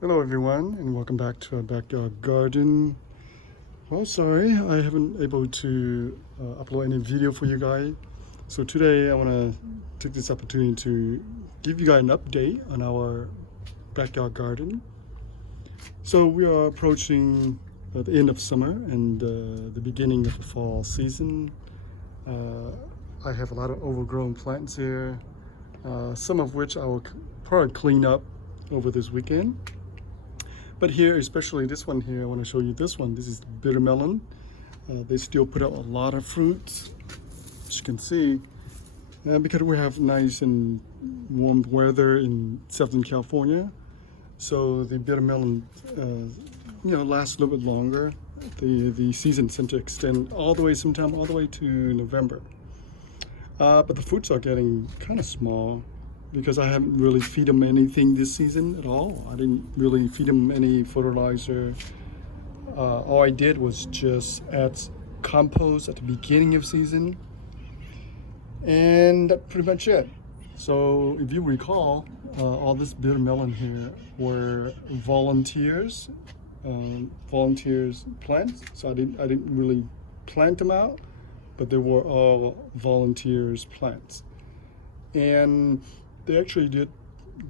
Hello everyone and welcome back to our backyard garden. Well, sorry I haven't able to upload any video for you guys. So today I want to take this opportunity to give you guys an update on our backyard garden. So we are approaching the end of summer and the beginning of the fall season. I have a lot of overgrown plants here, some of which I will probably clean up over this weekend. But here, especially this one here, I want to show you this one. This is bitter melon. They still put out a lot of fruits, as you can see. Because we have nice and warm weather in Southern California, so the bitter melon, lasts a little bit longer. The season tends to extend all the way, sometime all the way to November. But the fruits are getting kind of small, because I haven't really feed them anything this season at all. I didn't really feed them any fertilizer. All I did was just add compost at the beginning of season, and that's pretty much it. So if you recall, all this bitter melon here were volunteers plants. So I didn't really plant them out, but they were all volunteers plants, and they actually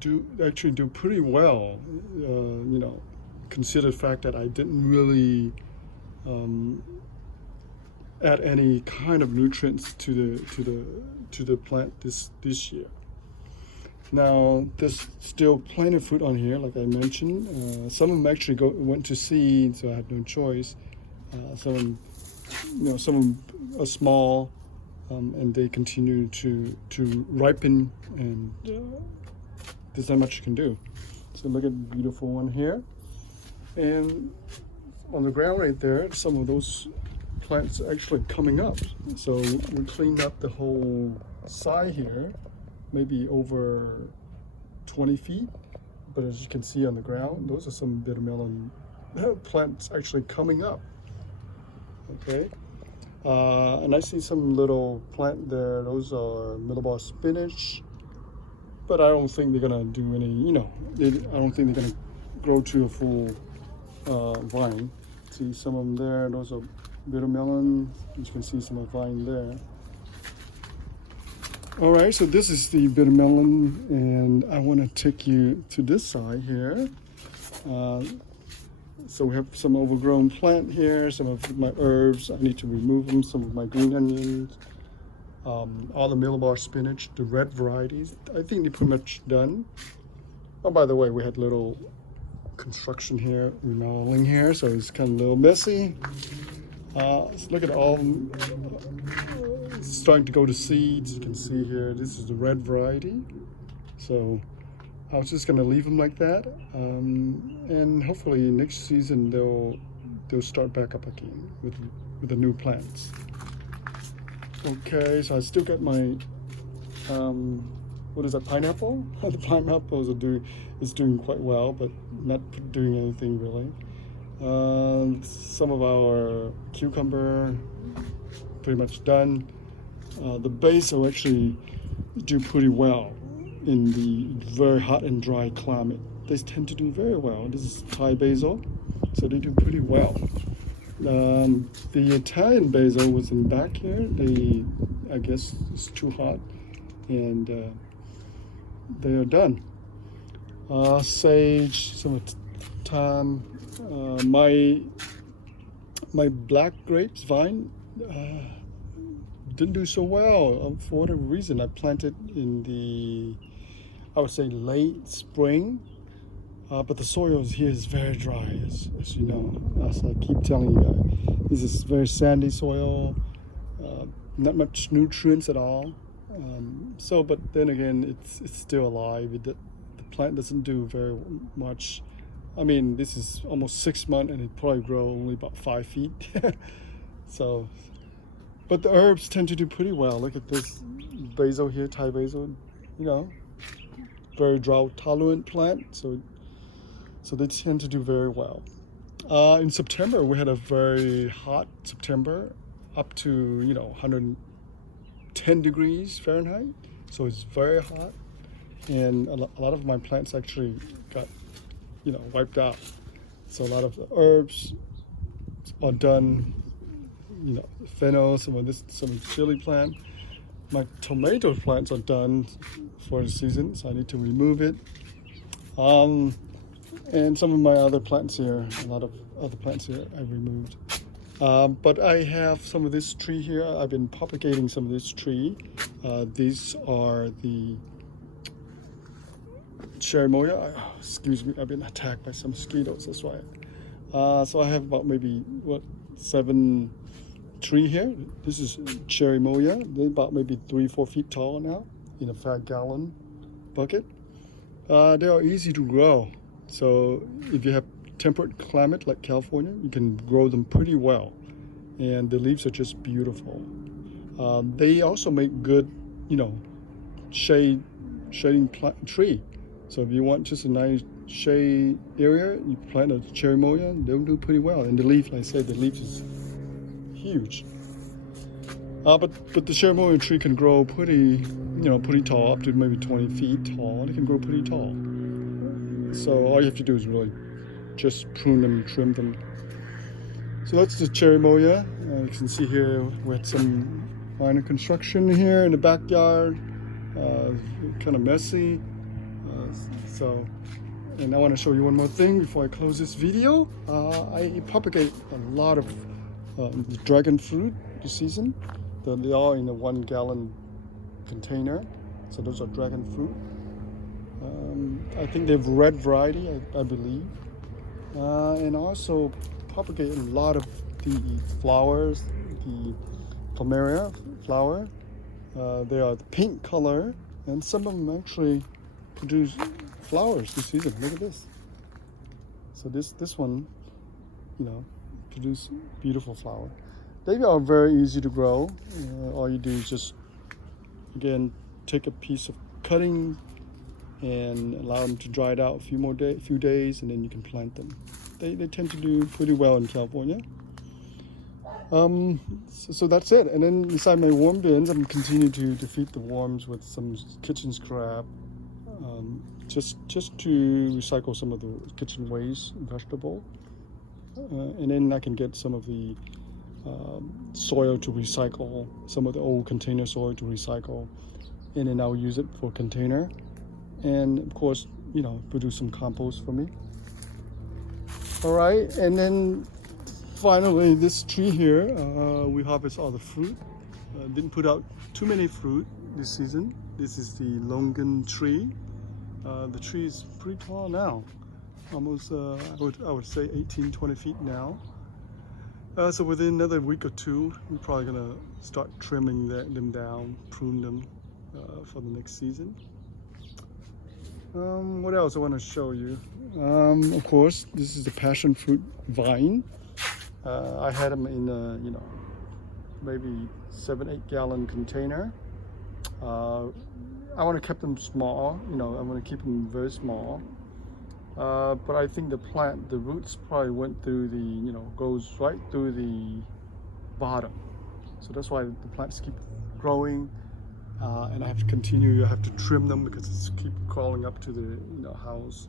do pretty well. Consider the fact that I didn't really add any kind of nutrients to the plant this year. Now there's still plenty of fruit on here, like I mentioned. Some of them actually went to seed, so I had no choice. Some of them are small. And they continue to ripen, and there's not much you can do. So look at the beautiful one here, and on the ground right there, some of those plants are actually coming up. So we cleaned up the whole side here, maybe over 20 feet, but as you can see on the ground, those are some bitter melon plants actually coming up. Okay. And I see some little plant there. Those are milliball spinach, but I don't think they're gonna do any. I don't think they're gonna grow to a full vine. See some of them there. Those are bitter melon. You can see some of the vine there. All right, so this is the bitter melon, and I want to take you to this side here. So we have some overgrown plant here, some of my herbs, I need to remove them, some of my green onions, all the milliball spinach, the red varieties. I think they're pretty much done. Oh, by the way, we had little construction here, remodeling here, so it's kind of a little messy. Let's look at all of them. It's starting to go to seeds. You can see here, this is the red variety. So I was just gonna leave them like that, and hopefully next season they'll start back up again with the new plants. Okay, so I still got my what is that, pineapple? The pineapples is doing quite well, but not doing anything really. Some of our cucumber pretty much done. The basil actually do pretty well in the very hot and dry climate. They tend to do very well. This is Thai basil, so they do pretty well. The Italian basil was in back here. I guess it's too hot, and they are done. Sage, some thyme. My black grapes vine didn't do so well for whatever reason. I planted in I would say late spring, but the soil here is very dry, as you know. As I keep telling you guys, this is very sandy soil, not much nutrients at all. But then again, it's still alive. The plant doesn't do very much. I mean, this is almost 6 months, and it probably grow only about 5 feet. So, but the herbs tend to do pretty well. Look at this basil here, Thai basil. Very drought tolerant plant, so they tend to do very well. In September, we had a very hot September, up to 110 degrees Fahrenheit, so it's very hot, and a lot of my plants actually got wiped out. So a lot of the herbs are done, fennel, some chili plant. My tomato plants are done for the season, so I need to remove it. And some of my other plants here, a lot of other plants here I removed. But I have some of this tree here. I've been propagating some of this tree. These are the Cherimoya. Excuse me, I've been attacked by some mosquitoes, that's why. So I have about maybe, 7 tree here. This is Cherimoya. They're about maybe 3-4 feet tall now in a 5-gallon bucket. They are easy to grow. So if you have temperate climate like California, you can grow them pretty well. And the leaves are just beautiful. They also make good, shading tree. So if you want just a nice shade area, you plant a Cherimoya, they'll do pretty well. And the leaf, like I said, the leaf is huge. But the Cherimoya tree can grow pretty tall, up to maybe 20 feet tall. They can grow pretty tall. So all you have to do is really just prune them, trim them. So that's the Cherimoya. You can see here we had some minor construction here in the backyard. Kind of messy. And I want to show you one more thing before I close this video. I propagate a lot of the dragon fruit this season. They are in a 1-gallon container. So those are dragon fruit. I think they have red variety, I believe. And also propagate a lot of the flowers, the plumeria flower. They are the pink color, and some of them actually produce flowers this season. Look at this. So this one, produce beautiful flower. They are very easy to grow. All you do is just, again, take a piece of cutting and allow them to dry it out a few days, and then you can plant them. They tend to do pretty well in California. So that's it. And then inside my worm bins, I'm continuing to feed the worms with some kitchen scrap, just to recycle some of the kitchen waste vegetable. And then I can get some of the soil to recycle, some of the old container soil to recycle, and then I'll use it for container. And of course, produce some compost for me. All right, and then finally, this tree here, we harvest all the fruit. Didn't put out too many fruit this season. This is the longan tree. The tree is pretty tall now, almost I would say 18-20 feet now. So within another week or two, we're probably gonna start trimming them down, prune them for the next season. What else I want to show you? Of course, this is the passion fruit vine. I had them in a, maybe 7-8 gallon container. I want to keep them small. I want to keep them very small. But I think the roots probably went through goes right through the bottom. So that's why the plants keep growing. And I have to trim them because it's keep crawling up to the house.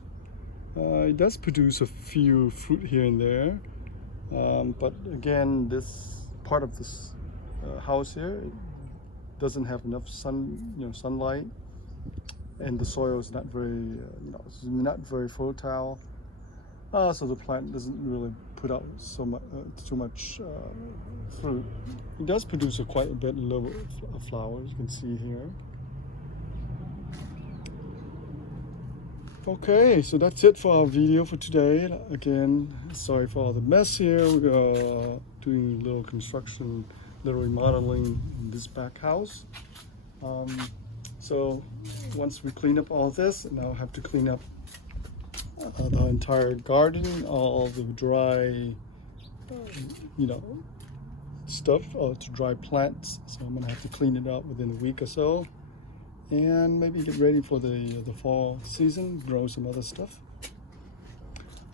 It does produce a few fruit here and there, but again, this part of this house here doesn't have enough sunlight, and the soil is not very fertile. So the plant doesn't really put out too much fruit. It does produce quite a bit of flowers, you can see here. Okay, so that's it for our video for today. Again, sorry for all the mess here. We're doing a little construction, little remodeling in this back house. So once we clean up all this, and I'll have to clean up the entire garden, all the dry, stuff, to dry plants. So I'm gonna have to clean it up within a week or so, and maybe get ready for the fall season, grow some other stuff.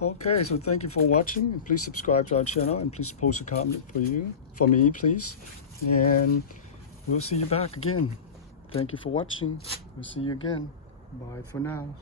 Okay, so thank you for watching. Please subscribe to our channel, and please post a comment for me, please. And we'll see you back again. Thank you for watching. We'll see you again. Bye for now.